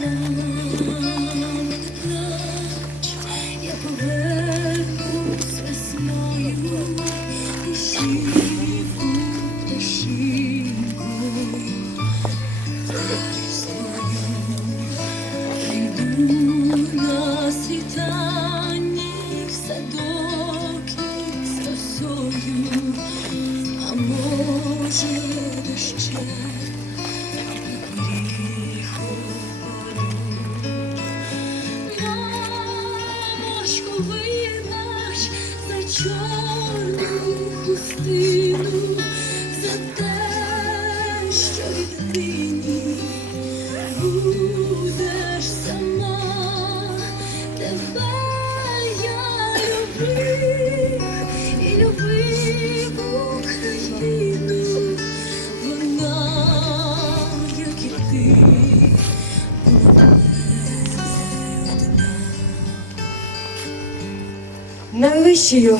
плач, я чорну хустину, за те, що віднині будеш сама, тебе я і любив Україну, вона, як і ти, була одна. Найвищою